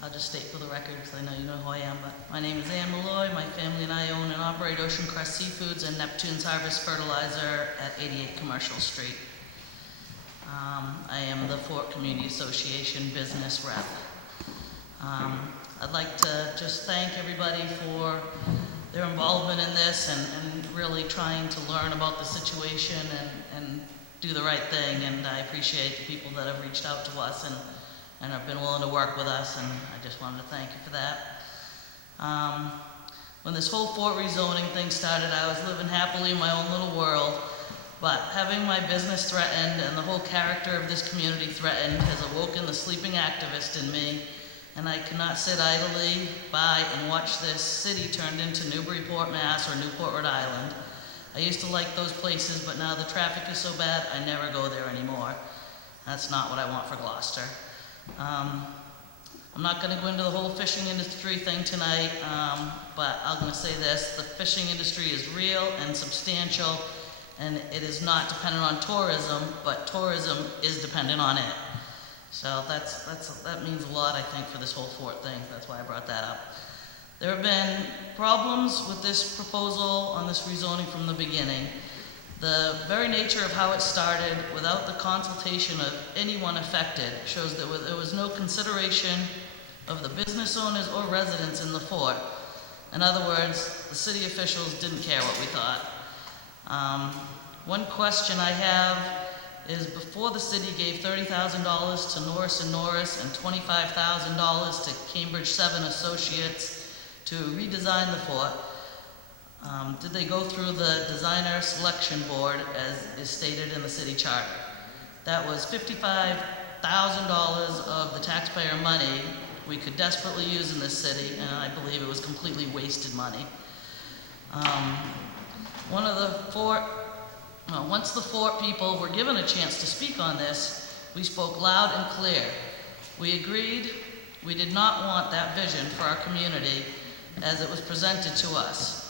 I'll just state for the record, because I know you know who I am, but my name is Ann Malloy. My family and I own and operate Ocean Crest Seafoods and Neptune's Harvest Fertilizer at 88 Commercial Street. I am the Fort Community Association business rep. I'd like to just thank everybody for their involvement in this and really trying to learn about the situation and do the right thing. And I appreciate the people that have reached out to us and have been willing to work with us, and I just wanted to thank you for that. When this whole fort rezoning thing started, I was living happily in my own little world, but having my business threatened and the whole character of this community threatened has awoken the sleeping activist in me, and I cannot sit idly by and watch this city turned into Newburyport, Mass. Or Newport, Rhode Island. I used to like those places, but now the traffic is so bad, I never go there anymore. That's not what I want for Gloucester. I'm not going to go into the whole fishing industry thing tonight, but I'm going to say this: the fishing industry is real and substantial, and it is not dependent on tourism, but tourism is dependent on it. So that means a lot, I think, for this whole fort thing. That's why I brought that up. There have been problems with this proposal on this rezoning from the beginning. The very nature of how it started, without the consultation of anyone affected, shows that there was no consideration of the business owners or residents in the fort. In other words, the city officials didn't care what we thought. One question I have is, before the city gave $30,000 to Norris & Norris and $25,000 to Cambridge 7 Associates to redesign the fort, did they go through the designer selection board as is stated in the city charter? That was $55,000 of the taxpayer money we could desperately use in this city, and I believe it was completely wasted money. Once the fort people were given a chance to speak on this, we spoke loud and clear. We agreed we did not want that vision for our community as it was presented to us.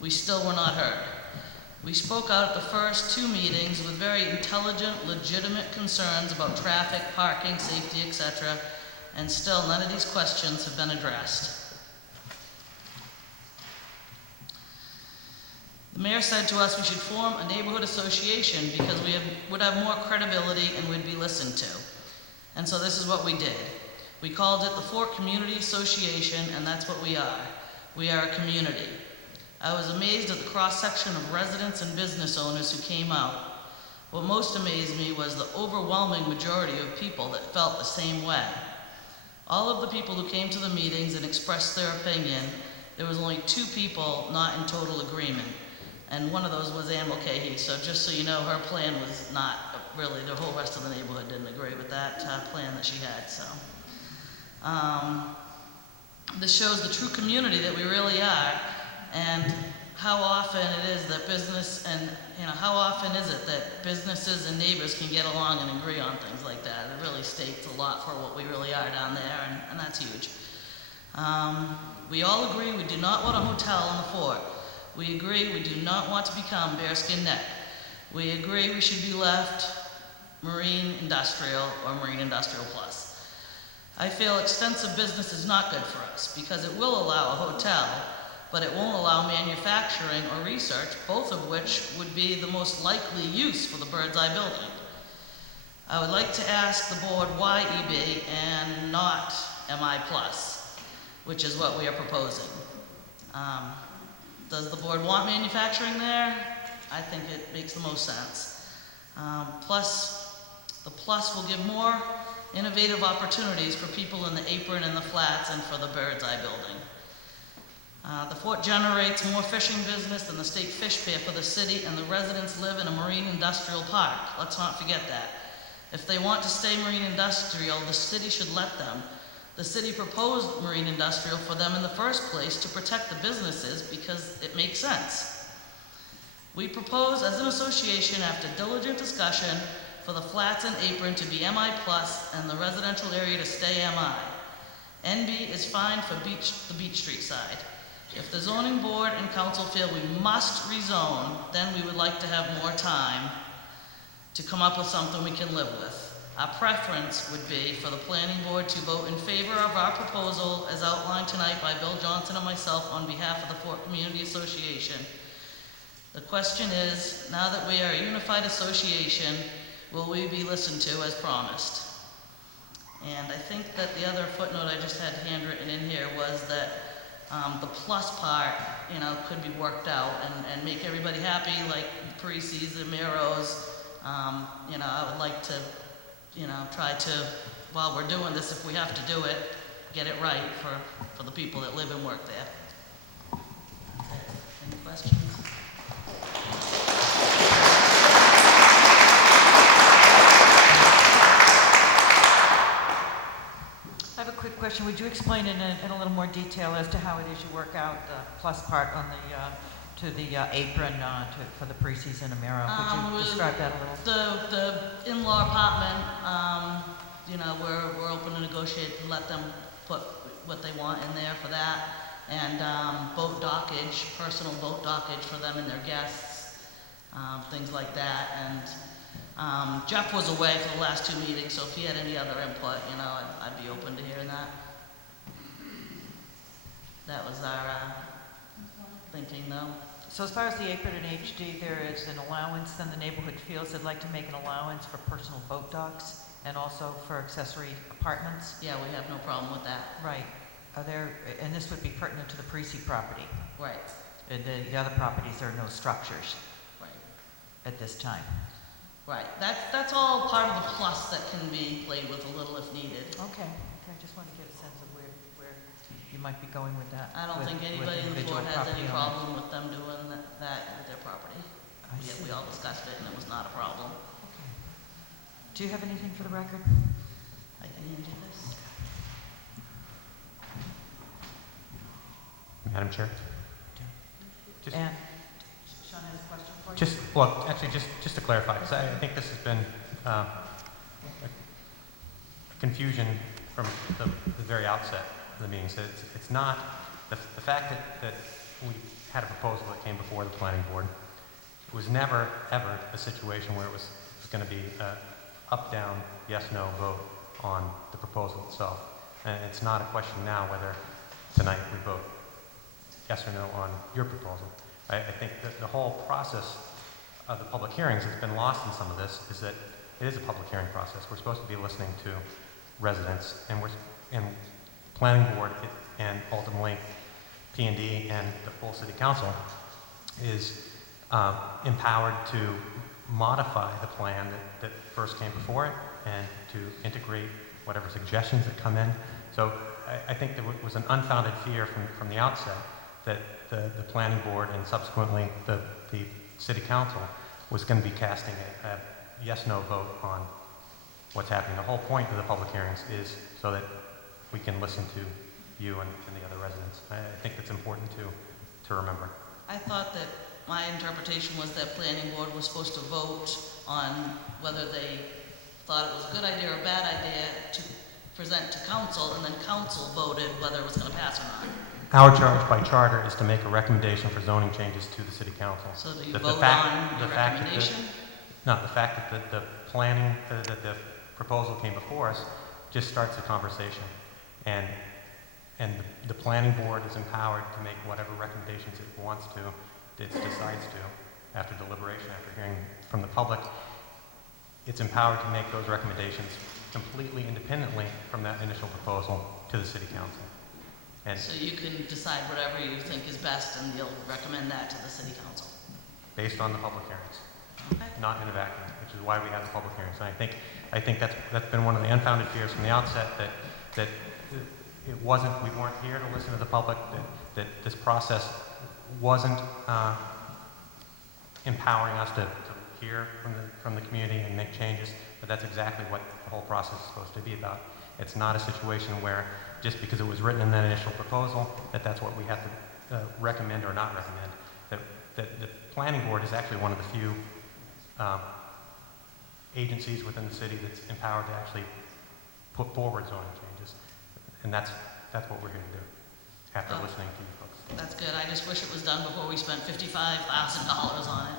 We still were not heard. We spoke out at the first two meetings with very intelligent, legitimate concerns about traffic, parking, safety, etc., and still none of these questions have been addressed. The mayor said to us we should form a neighborhood association because we would have more credibility and would be listened to. And so this is what we did. We called it the Fort Community Association, and that's what we are. We are a community. I was amazed at the cross-section of residents and business owners who came out. What most amazed me was the overwhelming majority of people that felt the same way. All of the people who came to the meetings and expressed their opinion, there was only 2 people not in total agreement. And one of those was Ann Mulcahy. So just so you know, her plan was not really, the whole rest of the neighborhood didn't agree with that plan that she had. So this shows the true community that we really are, and how often it is that how often is it that businesses and neighbors can get along and agree on things like that. It really states a lot for what we really are down there, and that's huge. We all agree we do not want a hotel in the fort. We agree we do not want to become Bearskin Neck. We agree we should be left Marine Industrial or Marine Industrial Plus. I feel extensive business is not good for us because it will allow a hotel, but it won't allow manufacturing or research, both of which would be the most likely use for the Bird's Eye building. I would like to ask the board why EB and not MI Plus, which is what we are proposing. Does the board want manufacturing there? I think it makes the most sense. The plus will give more innovative opportunities for people in the apron and the flats and for the Bird's Eye building. The fort generates more fishing business than the state fish pier for the city, and the residents live in a marine industrial park. Let's not forget that. If they want to stay marine industrial, the city should let them. The city proposed marine industrial for them in the first place to protect the businesses because it makes sense. We propose as an association, after diligent discussion, for the flats and apron to be MI Plus and the residential area to stay MI. NB is fine for the Beach Street side. If the zoning board and council feel we must rezone, then we would like to have more time to come up with something we can live with. Our preference would be for the planning board to vote in favor of our proposal as outlined tonight by Bill Johnson and myself on behalf of the Fort Community Association. The question is, now that we are a unified association, will we be listened to as promised? And I think that the other footnote I just had handwritten in here was that the plus part, you know, could be worked out and make everybody happy, like Parisi's and Miro's. You know, I would like to, you know, try to, while we're doing this, if we have to do it, get it right for the people that live and work there. Any questions? I have a quick question. Would you explain in a little more detail as to how it is you work out the plus part on the to the apron for the pre-season Amira? Would you describe that a little? The in-law apartment, you know, we're open to negotiate and let them put what they want in there for that, and boat dockage, personal boat dockage for them and their guests, things like that. And Jeff was away for the last 2 meetings, so if he had any other input, you know, I'd be open to hearing that. That was our thinking, though. So as far as the apron and HD, there is an allowance, then the neighborhood feels they'd like to make an allowance for personal boat docks and also for accessory apartments? Yeah, we have no problem with that. Right. Are there, and this would be pertinent to the Parisi property? Right. And the other properties, there are no structures? Right. At this time? Right. That's all part of the plus that can be played with a little if needed. Okay. I just want to get a sense of where you might be going with that. I don't think anybody in the board has any problem with them doing that with their property. We all discussed it and it was not a problem. Okay. Do you have anything for the record? I can hand you this. Madam Chair? And Sean has a question for you? Just to clarify, because I think this has been a confusion from the very outset of the meeting. So it's not the fact that we had a proposal that came before the planning board. It was never ever a situation where it was going to be a up-down, yes/no vote on the proposal itself. And it's not a question now whether tonight we vote yes or no on your proposal. I think that the whole process of the public hearings has been lost in some of this, is that it is a public hearing process. We're supposed to be listening to residents, and planning board and ultimately P&D and the full city council is empowered to modify the plan that first came before it and to integrate whatever suggestions that come in. So I think there was an unfounded fear from the outset that the planning board and subsequently the city council was going to be casting a yes/no vote on what's happening. The whole point of the public hearings is so that we can listen to you and the other residents. I think that's important to remember. I thought that my interpretation was that planning board was supposed to vote on whether they thought it was a good idea or a bad idea to present to council, and then council voted whether it was going to pass or not. Our charge by charter is to make a recommendation for zoning changes to the city council. So do you vote on your recommendation? No, the fact that the planning, that the proposal came before us just starts a conversation. And the planning board is empowered to make whatever recommendations it wants to, it decides to, after deliberation, after hearing from the public. It's empowered to make those recommendations completely independently from that initial proposal to the city council. And so you can decide whatever you think is best and you'll recommend that to the city council? Based on the public hearings. Okay. Not in a vacuum, which is why we have the public hearings. And I think that's been one of the unfounded fears from the outset, that it wasn't, we weren't here to listen to the public, that this process wasn't empowering us to hear from the community and make changes, but that's exactly what the whole process is supposed to be about. It's not a situation where just because it was written in that initial proposal, that's what we have to recommend or not recommend. That the planning board is actually one of the few agencies within the city that's empowered to actually put forward zoning changes. And that's what we're here to do after listening to you folks. That's good. I just wish it was done before we spent $55,000 on it.